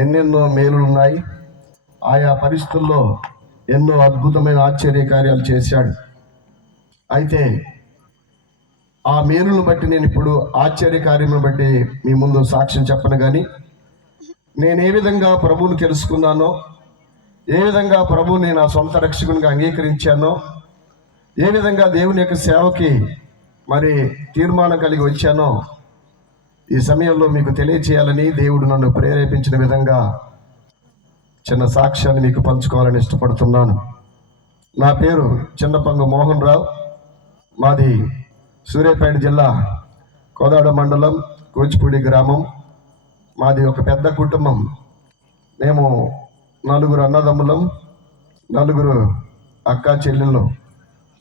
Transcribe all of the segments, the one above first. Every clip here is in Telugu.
ఎన్నెన్నో మేలులు ఉన్నాయి. ఆయా పరిస్థితుల్లో ఎన్నో అద్భుతమైన ఆశ్చర్య కార్యాలు చేశాడు. అయితే ఆ మేలును బట్టి నేను ఇప్పుడు ఆశ్చర్య కార్యమును బట్టి మీ ముందు సాక్ష్యం చెప్పను. కానీ నేను ఏ విధంగా ప్రభువుని తెలుసుకున్నానో, ఏ విధంగా ప్రభువుని నా సొంత రక్షకునిగా అంగీకరించానో, ఏ విధంగా దేవుని యొక్క సేవకి మరి తీర్మానం కలిగి వచ్చానో ఈ సమయంలో మీకు తెలియచేయాలని దేవుడు నన్ను ప్రేరేపించిన విధంగా చిన్న సాక్ష్యాన్ని మీకు పంచుకోవాలని ఇష్టపడుతున్నాను. నా పేరు చిన్నపంగు మోహన్ రావు. మాది సూర్యాపేట జిల్లా కోదాడ మండలం కూచిపూడి గ్రామం. మాది ఒక పెద్ద కుటుంబం. మేము 4 అన్నదమ్ములం, 4 అక్క చెల్లెళ్ళు,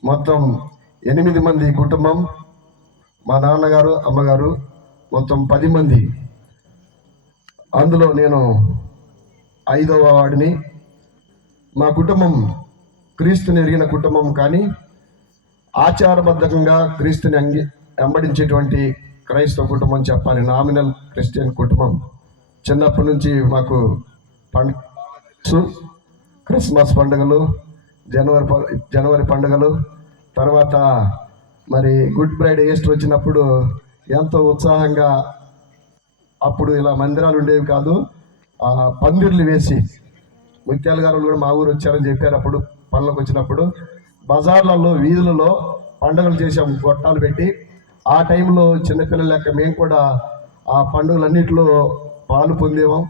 మొత్తం 8 మంది కుటుంబం. మా నాన్నగారు, అమ్మగారు, మొత్తం 10 మంది. అందులో నేను 5వ వాడిని. మా కుటుంబం క్రీస్తుని ఎరిగిన కుటుంబం, కానీ ఆచారబద్ధంగా క్రీస్తుని వెంబడించేటువంటి క్రైస్తవ కుటుంబం చెప్పాలి. నామినల్ క్రిస్టియన్ కుటుంబం. చిన్నప్పటి నుంచి మాకు పండుగ, క్రిస్మస్ పండుగలు, జనవరి పండుగలు, తర్వాత మరి గుడ్ ఫ్రైడే, ఈస్టర్ వచ్చినప్పుడు ఎంతో ఉత్సాహంగా, అప్పుడు ఇలా మందిరాలు ఉండేవి కాదు, పందిర్లు వేసి, ముత్యాల గారు కూడా మా ఊరు వచ్చారని చెప్పారు. అప్పుడు పనులకు వచ్చినప్పుడు బజార్లలో, వీధులలో పండుగలు చేసాం, గొట్టాలు పెట్టి. ఆ టైంలో చిన్నపిల్లల లెక్క మేము కూడా ఆ పండుగలన్నింటిలో పాలు పొందేవాం.